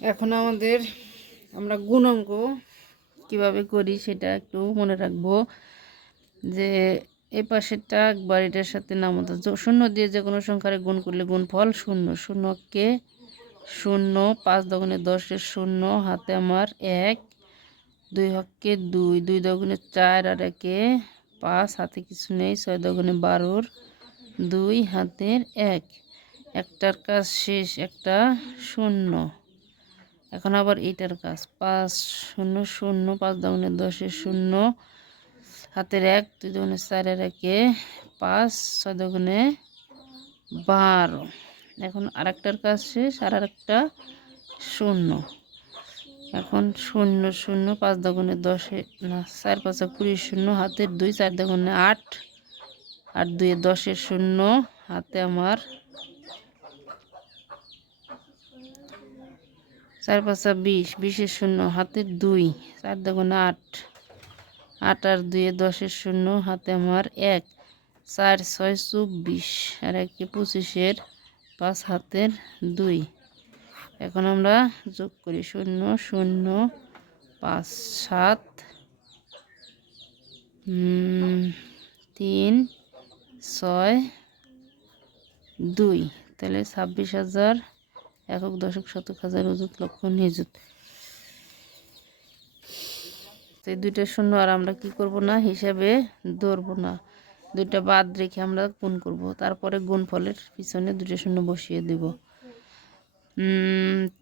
এখন আমরা গুণাঙ্ক কিভাবে করি সেটা একটু মনে রাখবো। যে এই পাশেরটা একবার এটার সাথে নামতা শূন্য দিয়ে যে কোনো সংখ্যারে গুণ করলে গুণফল শূন্য। শূন্যকে শূন্য, 5 দগুণে 10-এর শূন্য, হাতে আমার 1, 2 হককে 2, 2 দগুণে 4 আর 1-এ 5, হাতে কিছু নেই, 6 দগুণে 12-র 2, হাতের 1। একটার কাজ শেষ, একটা শূন্য। এখন আবার এইটার কাজ 5 0 0, 5 দগুণে 10-এর শূন্য, হাতের 1, 2 দগুণে 4 আর 1-এ 5, 6 দগুণে 12। এখন আরেকটার কাজ শেষ, আর একটা শূন্য। এখন 0 0, 5 দগুণে 10-এ না 4 5 20 শূন্য, হাতের 2, 4 দগুণে 8, 8 2 10-এর শূন্য, হাতে আমার 4 5 20, 20-এর শূন্য, হাতের 2, 4 দগুণে 8, 8 আর 2 10-এর শূন্য, হাতে আমার 1, 4 6 24 আর 1 25-এর 5, হাতের 2। এখন আমরা যোগ করি 0 0 5 7 3 6 2, তাহলে 26,000 একক দশক শতক হাজার অযুত লক্ষ নিযুত। তো এই দুইটা শূন্য আর আমরা কি করব না, হিসাবে ধরবো না, দুইটা বাদ রেখে আমরা গুণ করব। তারপরে গুণফলের পিছনে দুইটা শূন্য বসিয়ে দেব।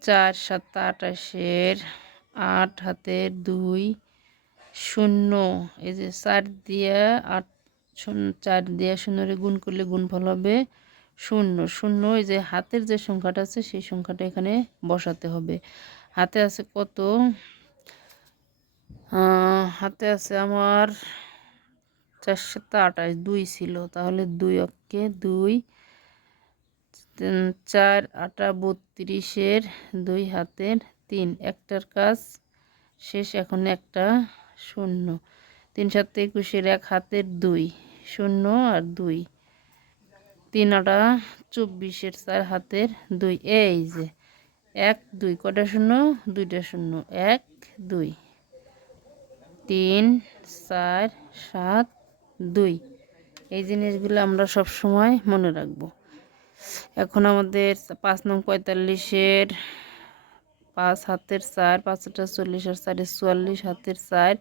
4 7 28-এর 8, হাতের 2 শূন্য। এই যে 4 দিয়ে 8 4 দিয়ে শূন্যরে গুণ করলে গুণফল হবে শূন্য। শূন্য এই যে হাতের যে সংখ্যাটা আছে সেই সংখ্যাটা এখানে বসাতে হবে। হাতে আছে কত? হাতে আছে আমার 4 7 28, 2 ছিল, তাহলে 2 অক্ষে 2, 4 8 32-এর 2, হাতের 3। একটার কাজ শেষ, এখন একটা শূন্য। 3 7 21-এর 1, হাতের 2 শূন্য আর 2, 3 8 24-এর 4, হাতের 2। এই যে 1 2 কটা শূন্য? দুইটা শূন্য। 1 2 3 4 7 2। এই জিনিসগুলো আমরা সব সময় মনে রাখবো। এখন আমাদের 5 নং 45-এর 5, হাতের 4, 5 40 আর 4 44, হাতের 4,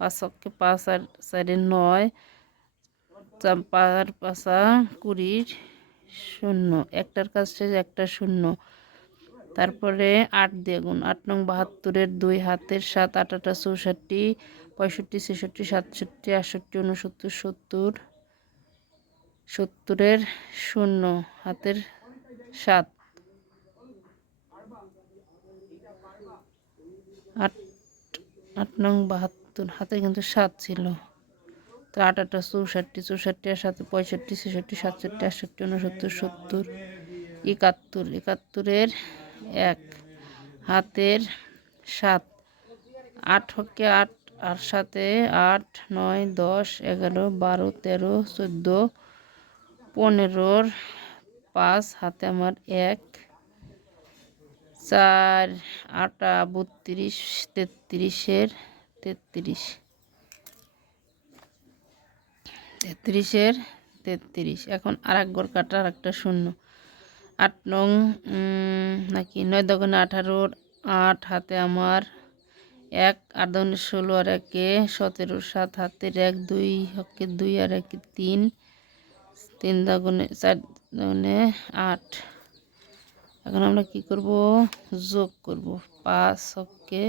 5 অক্ষে 5 আর 4 9, 5 5 20 শূন্য। একটার কাজ শেষ, একটা শূন্য। তারপরে 8 দিয়ে গুণ। 8 নং 72-এর 2, হাতের 7, 8 8 64, 65 66 67 68 69 70, 70-এর শূন্য, হাতের 7। 8 8 নং 72, হাতে কিন্তু 7 ছিল। তো 8 8 64 64 আর 7 65 66 67 68 69 70, 71 71-এর 1, হাতের 7। 8 হকে 8 আর সাথে 8 9 10 11 12 13 14 15-র 5, হাতে আমার 1, 4 8 32 33-এর 33, 33-এর 33। এখন আর এক ঘর কাটা, আর একটা শূন্য। 8 নং নাকি 9 দগুণে 18-র 8, হাতে আমার 1, 8 দগুণে 16 আর 1-এ 17, 7, হাতের 1 2 হকে 2 আর 1-এ 3, 3 দগুণে 4 দগুণে 8। এখন আমরা কি করব? যোগ করব। 5 হকে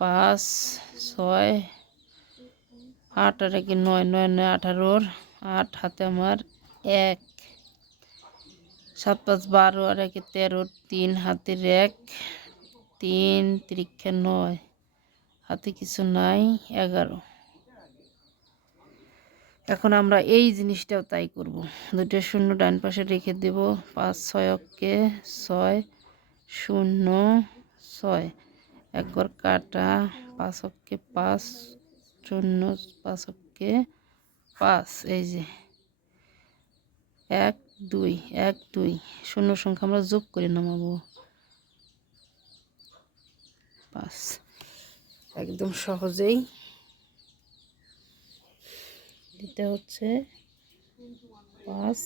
5 6 8 আর 1-এ 9 9 9 18-র 8, হাতে আমার 1, 7 5 12 আর 1-এ 13, 3, হাতের 1 3 3 9, হাতে কিছু নাই 11। এখন আমরা এই জিনিসটাও তাই করব। দুটো শূন্য ডান পাশে রেখে দেব। 5 6 অক্ষে 6 0 6, এক ঘর কাটা। 5 অক্ষে 5 শূন্য, 5 অক্ষে 5। এই যে 1 2 1 2 শূন্য সংখ্যা আমরা যোগ করে নামাবো। 5 একদম সহজেই দিতে হচ্ছে 5